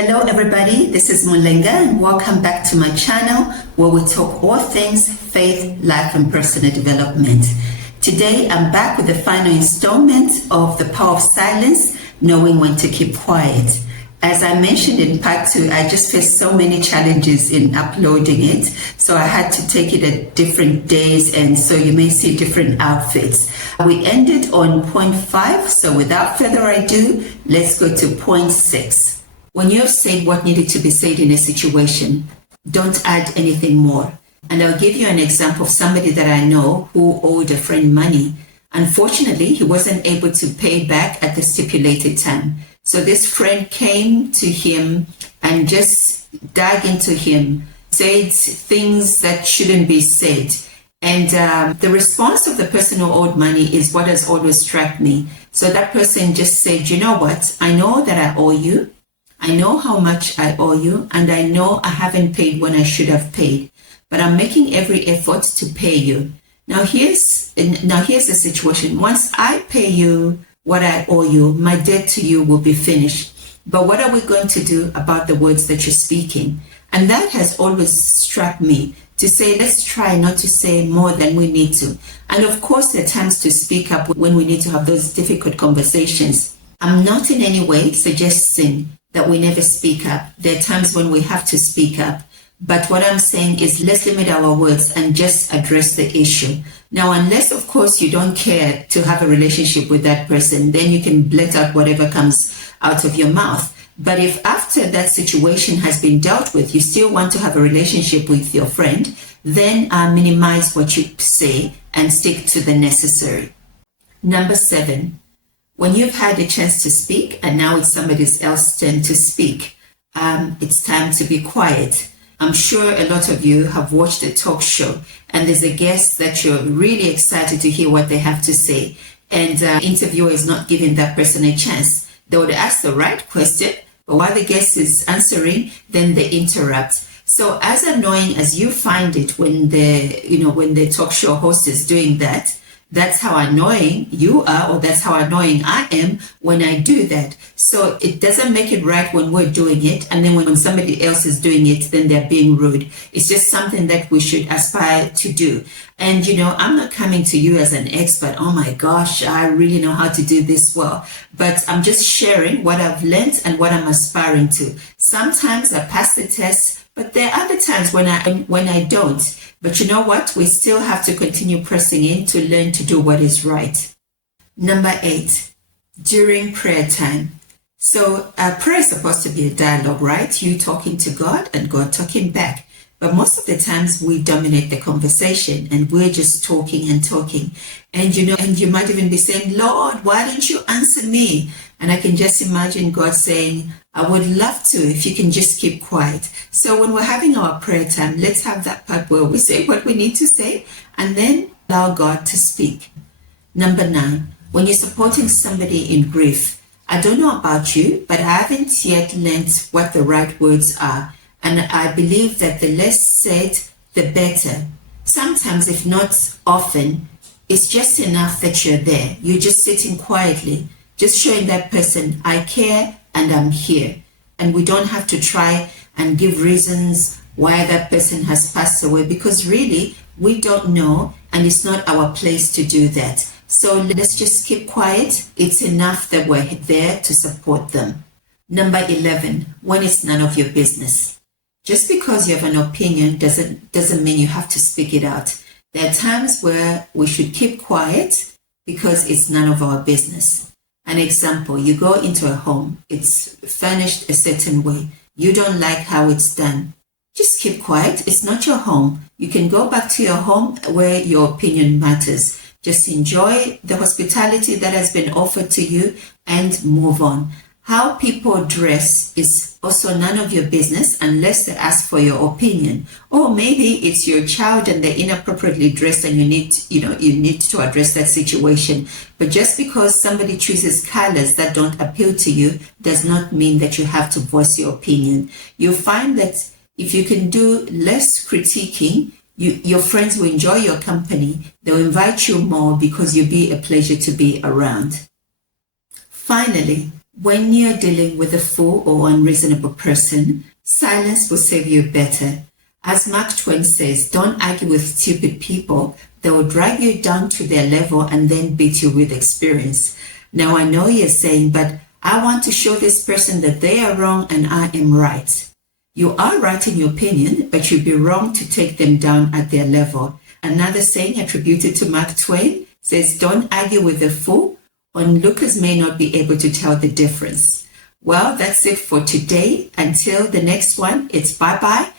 Hello everybody, this is Mulenga and welcome back to my channel where we talk all things faith, life and personal development. Today I'm back with the final installment of The Power of Silence, Knowing When to Keep Quiet. As I mentioned in part 2, I just faced so many challenges in uploading it, so I had to take it at different days, and so you may see different outfits. We ended on point 5, so without further ado, let's go to point 6. When you have said what needed to be said in a situation, don't add anything more. And I'll give you an example of somebody that I know who owed a friend money. Unfortunately, he wasn't able to pay back at the stipulated time. So this friend came to him and just dug into him, said things that shouldn't be said. And the response of the person who owed money is what has always struck me. So that person just said, you know what, I know that I owe you. I know how much I owe you, and I know I haven't paid when I should have paid, but I'm making every effort to pay you. Now here's the situation. Once I pay you what I owe you, my debt to you will be finished. But what are we going to do about the words that you're speaking? And that has always struck me, to say, let's try not to say more than we need to. And of course, there are times to speak up when we need to have those difficult conversations. I'm not in any way suggesting that we never speak up. There are times when we have to speak up. But what I'm saying is let's limit our words and just address the issue. Now, unless, of course, you don't care to have a relationship with that person, then you can blurt out whatever comes out of your mouth. But if after that situation has been dealt with, you still want to have a relationship with your friend, then minimize what you say and stick to the necessary. Number 7. When you've had a chance to speak and now it's somebody else's turn to speak, it's time to be quiet. I'm sure a lot of you have watched a talk show and there's a guest that you're really excited to hear what they have to say, and the interviewer is not giving that person a chance. They would ask the right question, but while the guest is answering, then they interrupt. So as annoying as you find it when the talk show host is doing that, that's how annoying you are, or that's how annoying I am when I do that. So it doesn't make it right when we're doing it, and then when somebody else is doing it, then they're being rude. It's just something that we should aspire to do. And I'm not coming to you as an expert. Oh my gosh, I really know how to do this well. But I'm just sharing what I've learned and what I'm aspiring to. Sometimes I pass the test, but there are other times when I don't. But you know what? We still have to continue pressing in to learn to do what is right. Number 8, during prayer time. So prayer is supposed to be a dialogue, right? You talking to God and God talking back. But most of the times we dominate the conversation and we're just talking and talking. And you might even be saying, Lord, why don't you answer me? And I can just imagine God saying, I would love to if you can just keep quiet. So when we're having our prayer time, let's have that part where we say what we need to say and then allow God to speak. Number 9, when you're supporting somebody in grief, I don't know about you, but I haven't yet learned what the right words are. And I believe that the less said, the better. Sometimes, if not often, it's just enough that you're there. You're just sitting quietly, just showing that person, I care and I'm here. And we don't have to try and give reasons why that person has passed away, because really we don't know and it's not our place to do that. So let's just keep quiet. It's enough that we're there to support them. Number 11, when it's none of your business. Just because you have an opinion doesn't mean you have to speak it out. There are times where we should keep quiet because it's none of our business. An example, you go into a home, it's furnished a certain way. You don't like how it's done. Just keep quiet. It's not your home. You can go back to your home where your opinion matters. Just enjoy the hospitality that has been offered to you and move on. How people dress is also none of your business unless they ask for your opinion. Or maybe it's your child and they're inappropriately dressed and you need to address that situation. But just because somebody chooses colors that don't appeal to you does not mean that you have to voice your opinion. You'll find that if you can do less critiquing, your friends will enjoy your company. They'll invite you more because you'll be a pleasure to be around. Finally, When you're dealing with a fool or unreasonable person, silence will serve you better. As Mark Twain says, don't argue with stupid people. They will drag you down to their level and then beat you with experience. Now I know you're saying, but I want to show this person that they are wrong and I am right. You are right in your opinion, but you'd be wrong to take them down at their level. Another saying attributed to Mark Twain says, don't argue with a fool. Onlookers may not be able to tell the difference. Well, that's it for today. Until the next one, it's bye-bye